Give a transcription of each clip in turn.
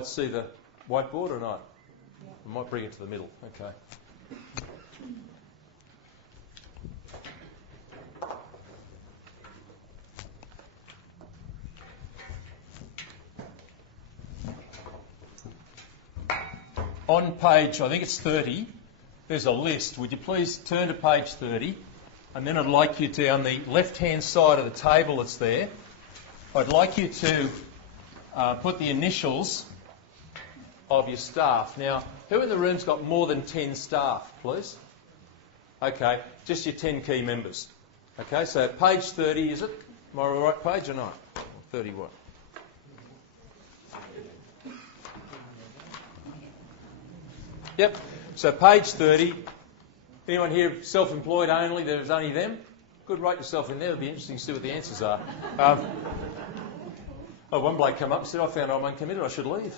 Let's see the whiteboard or not? I might bring it to the middle. Okay. On page, I think it's 30, there's a list. Would you please turn to page 30, and then I'd like you to, on the left-hand side of the table that's there, I'd like you to put the initials of your staff. Now, who in the room's got more than 10 staff, please? Okay, just your 10 key members. Okay, so page 30, is it? Am I on the right page or not? 30 what? Yep, so page 30. Anyone here self-employed only? There's only them? Good, write yourself in there. It'll be interesting to see what the answers are. One bloke came up and said, I found I'm uncommitted, I should leave.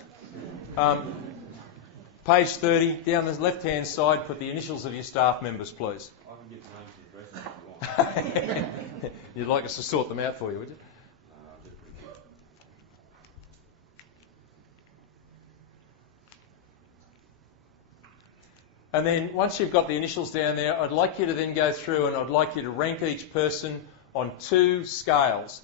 Page 30, down the left-hand side, put the initials of your staff members, please. I can get the names and addresses if you want. You'd like us to sort them out for you, would you? And then once you've got the initials down there, I'd like you to then go through and I'd like you to rank each person on 2 scales.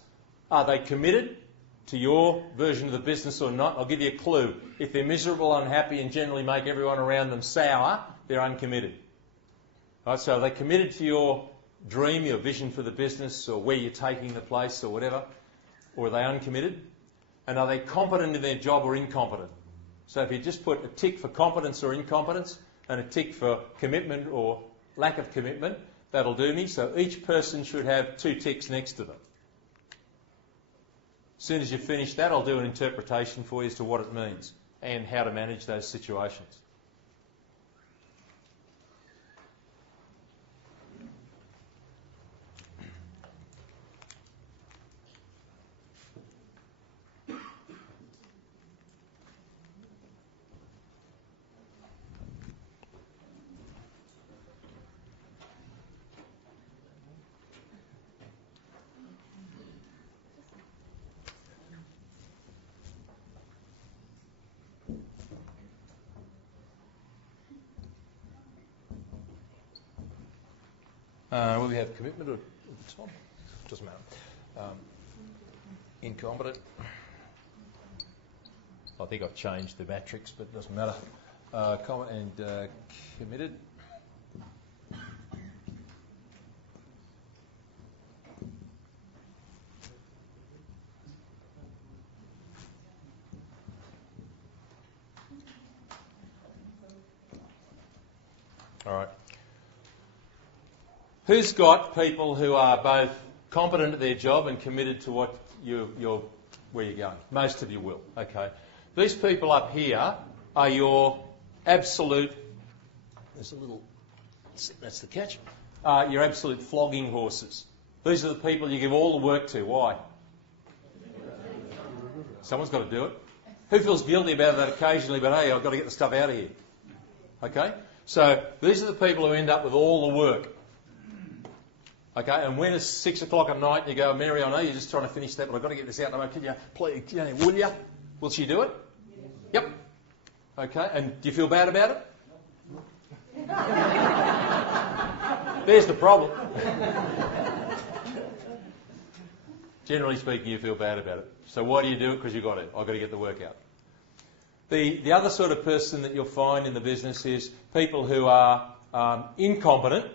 Are they committed to your version of the business or not? I'll give you a clue. If they're miserable, unhappy and generally make everyone around them sour, they're uncommitted. Right, so are they committed to your dream, your vision for the business or where you're taking the place or whatever? Or are they uncommitted? And are they competent in their job or incompetent? So if you just put a tick for competence or incompetence, and a tick for commitment or lack of commitment, that'll do me. So each person should have 2 ticks next to them. As soon as you finish that, I'll do an interpretation for you as to what it means and how to manage those situations. Will we have commitment or Tom? Doesn't matter. Incompetent. I think I've changed the matrix, but it doesn't matter. Committed. All right. Who's got people who are both competent at their job and committed to what where you're going? Most of you will. Okay. These people up here are your absolute. There's a little. That's the catch. Your absolute flogging horses. These are the people you give all the work to. Why? Someone's got to do it. Who feels guilty about that occasionally? But hey, I've got to get the stuff out of here. Okay. So these are the people who end up with all the work. Okay, and when it's 6 o'clock at night and you go, Mary, I know you're just trying to finish that, but I've got to get this out. Can you, please, will you? Will she do it? Yes. Yep. Okay, and do you feel bad about it? There's the problem. Generally speaking, you feel bad about it. So why do you do it? Because you've got to. I've got to get the work out. The other sort of person that you'll find in the business is people who are incompetent,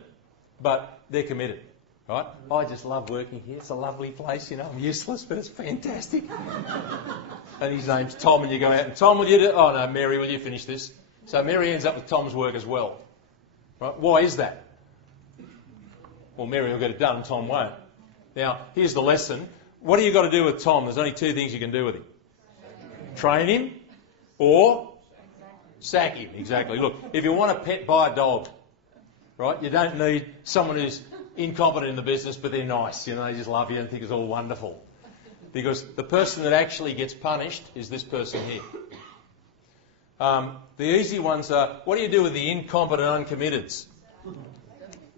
but they're committed. Right? I just love working here. It's a lovely place, I'm useless, but it's fantastic. And his name's Tom, and you go out and Tom, will you do? Oh no, Mary, will you finish this? So Mary ends up with Tom's work as well. Right? Why is that? Well, Mary will get it done, and Tom won't. Now, here's the lesson. What do you got to do with Tom? There's only 2 things you can do with him. Train him or sack him. Exactly. Look, if you want a pet, buy a dog. Right? You don't need someone who's incompetent in the business, but they're nice. They just love you and think it's all wonderful. Because the person that actually gets punished is this person here. The easy ones are, what do you do with the incompetent uncommitteds?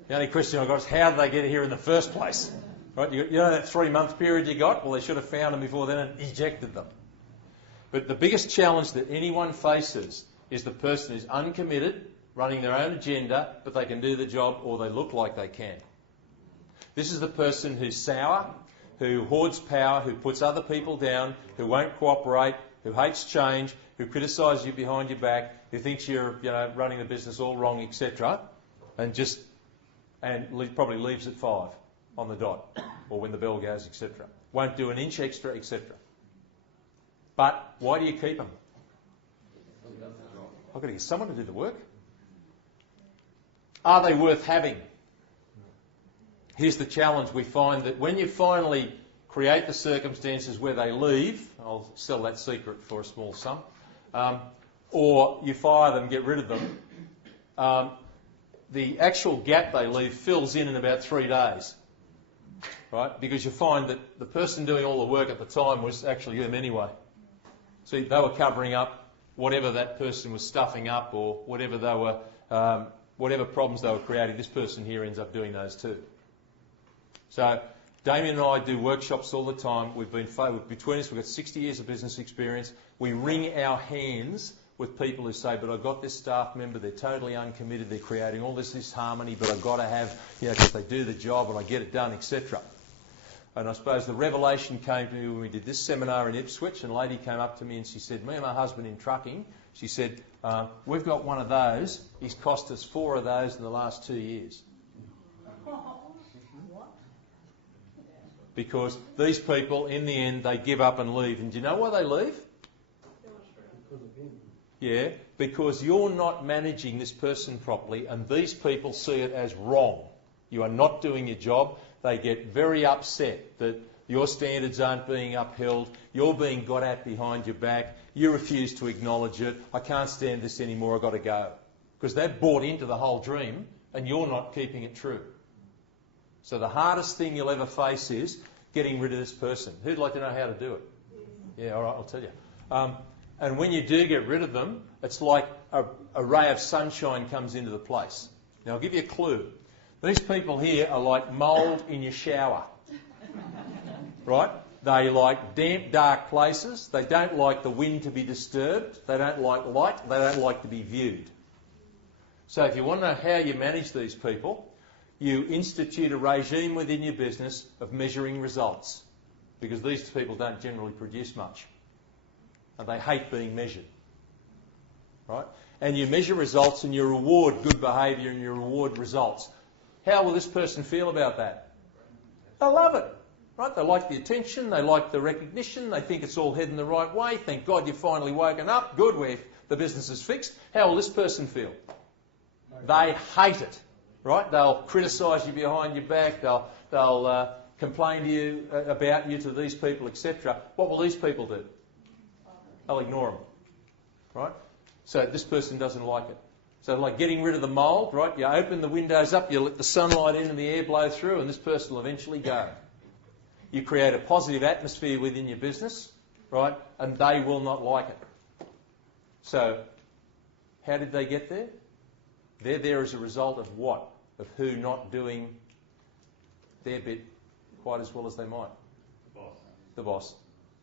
The only question I've got is, how did they get here in the first place? Right? You know that 3-month period you got? Well, they should have found them before then and ejected them. But the biggest challenge that anyone faces is the person who's uncommitted, running their own agenda, but they can do the job or they look like they can. This is the person who's sour, who hoards power, who puts other people down, who won't cooperate, who hates change, who criticises you behind your back, who thinks you're running the business all wrong, etc., and probably leaves at 5 on the dot, or when the bell goes, etc. Won't do an inch extra, etc. But why do you keep them? I've got to get someone to do the work. Are they worth having? Here's the challenge. We find that when you finally create the circumstances where they leave, I'll sell that secret for a small sum, or you fire them, get rid of them, the actual gap they leave fills in about 3 days, right? Because you find that the person doing all the work at the time was actually them anyway. So they were covering up whatever that person was stuffing up, or whatever they were, whatever problems they were creating. This person here ends up doing those too. So Damien and I do workshops all the time. Between us, we've got 60 years of business experience. We wring our hands with people who say, but I've got this staff member, they're totally uncommitted, they're creating all this disharmony, but I've got to have, because they do the job and I get it done, etc. And I suppose the revelation came to me when we did this seminar in Ipswich, and a lady came up to me and she said, me and my husband in trucking, she said, we've got one of those, he's cost us 4 of those in the last 2 years. Because these people, in the end, they give up and leave. And do you know why they leave? Yeah, because you're not managing this person properly, and these people see it as wrong. You are not doing your job. They get very upset that your standards aren't being upheld, you're being got at behind your back, you refuse to acknowledge it, I can't stand this anymore, I've got to go. Because they've bought into the whole dream, and you're not keeping it true. So the hardest thing you'll ever face is getting rid of this person. Who'd like to know how to do it? Yeah, all right, I'll tell you. And when you do get rid of them, it's like a ray of sunshine comes into the place. Now, I'll give you a clue. These people here are like mould in your shower. Right? They like damp, dark places. They don't like the wind to be disturbed. They don't like light. They don't like to be viewed. So if you want to know how you manage these people, you institute a regime within your business of measuring results, because these people don't generally produce much. And they hate being measured. Right? And you measure results and you reward good behaviour and you reward results. How will this person feel about that? They'll love it. Right? They like the attention, they like the recognition, they think it's all heading the right way. Thank God you've finally woken up. Good, the business is fixed. How will this person feel? They hate it. Right? They'll criticise you behind your back. They'll complain to you about you to these people, etc. What will these people do? They'll ignore them. Right? So this person doesn't like it. So like getting rid of the mould, right? You open the windows up, you let the sunlight in and the air blow through, and this person will eventually go. You create a positive atmosphere within your business, right? And they will not like it. So how did they get there? They're there as a result of what? Of who not doing their bit quite as well as they might? The boss. The boss.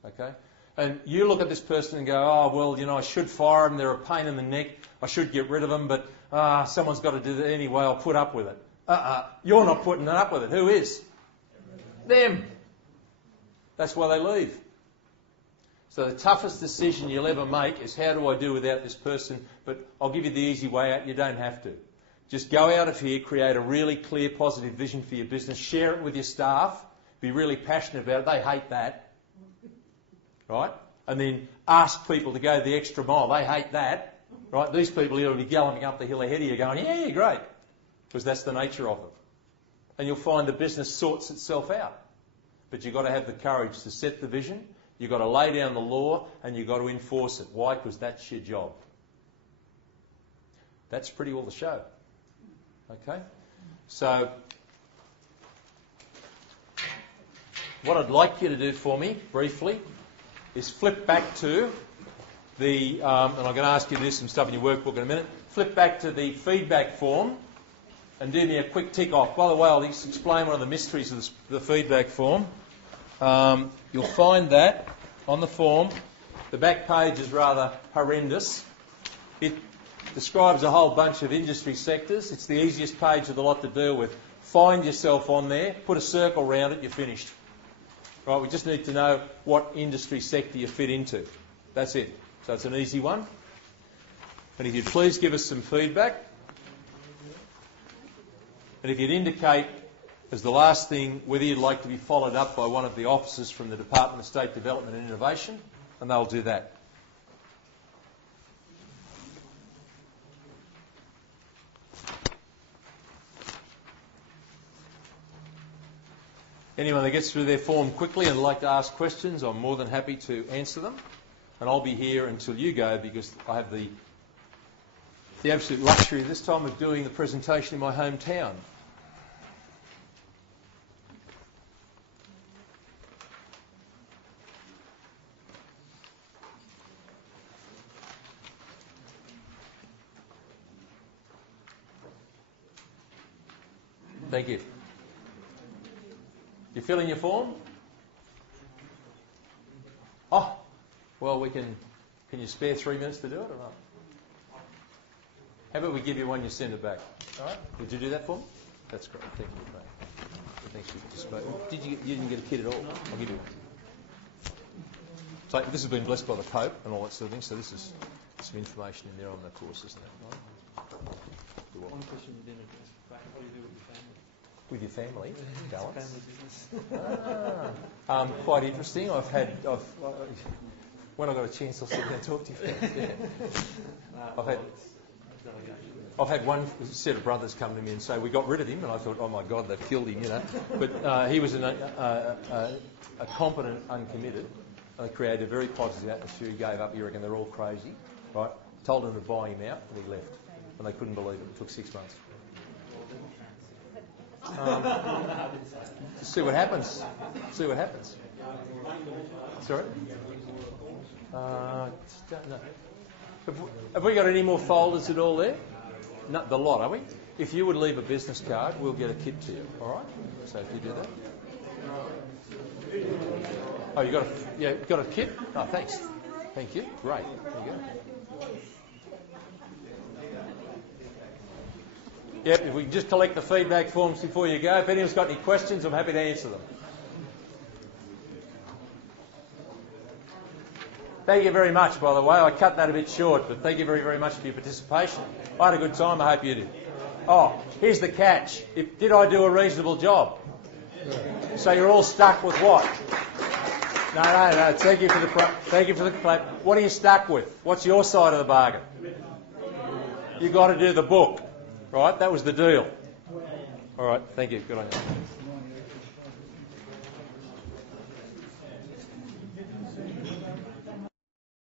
Okay? And you look at this person and go, oh, well, I should fire them, they're a pain in the neck, I should get rid of them, but someone's got to do that anyway, I'll put up with it. You're not putting up with it. Who is? Them. That's why they leave. So the toughest decision you'll ever make is, how do I do without this person? But I'll give you the easy way out. You don't have to. Just go out of here, create a really clear, positive vision for your business, share it with your staff, be really passionate about it. They hate that. Right? And then ask people to go the extra mile. They hate that. Right? These people here will be galloping up the hill ahead of you going, yeah, great. Because that's the nature of them. And you'll find the business sorts itself out. But you've got to have the courage to set the vision, you've got to lay down the law, and you've got to enforce it. Why? Because that's your job. That's pretty well the show. Okay? So, what I'd like you to do for me, briefly, is flip back to the, and I'm going to ask you to do some stuff in your workbook in a minute, flip back to the feedback form and do me a quick tick off. By the way, I'll just explain one of the mysteries of the feedback form. You'll find that on the form The back page is rather horrendous. It describes a whole bunch of industry sectors. It's the easiest page of the lot to deal with. Find yourself on there, put a circle around it, you're finished. Right, we just need to know what industry sector you fit into. That's it. So it's an easy one. And if you'd please give us some feedback. And if you'd indicate as the last thing whether you'd like to be followed up by one of the officers from the Department of State Development and Innovation, and they'll do that. Anyone that gets through their form quickly and would like to ask questions, I'm more than happy to answer them. And I'll be here until you go, because I have the absolute luxury this time of doing the presentation in my hometown. Thank you. You filling your form? Oh, well, can you spare 3 minutes to do it or not? How about we give you one, you send it back? All right? Would you do that for me? That's great. Thank you, mate. Thanks for participating. You didn't get a kit at all? I'll give you one. So this has been blessed by the Pope and all that sort of thing, so this is some information in there on the courses and that. Right? One question you didn't address. What do you do with your family? With your family, balance. Family business. Quite interesting. When I got a chance, I'll sit down and talk to you. Yeah. I've had one set of brothers come to me and say we got rid of him, and I thought, oh my God, they've killed him, you know. But he was a competent, uncommitted. They created a very positive atmosphere. He gave up. You reckon they're all crazy, right? Told them to buy him out, and he left. And they couldn't believe it. It took 6 months. See what happens. See what happens. Sorry? Don't know. Have we got any more folders at all there? No, the lot, are we? If you would leave a business card, we'll get a kit to you. All right? So if you do that. Oh, you got a kit? Oh, thanks. Thank you. Great. There you go. Yep, if we can just collect the feedback forms before you go. If anyone's got any questions, I'm happy to answer them. Thank you very much, by the way. I cut that a bit short, but thank you very, very much for your participation. I had a good time. I hope you did. Oh, here's the catch. Did I do a reasonable job? So you're all stuck with what? No. Thank you for the clap. What are you stuck with? What's your side of the bargain? You've got to do the book. Right, that was the deal. All right, thank you. Good on you.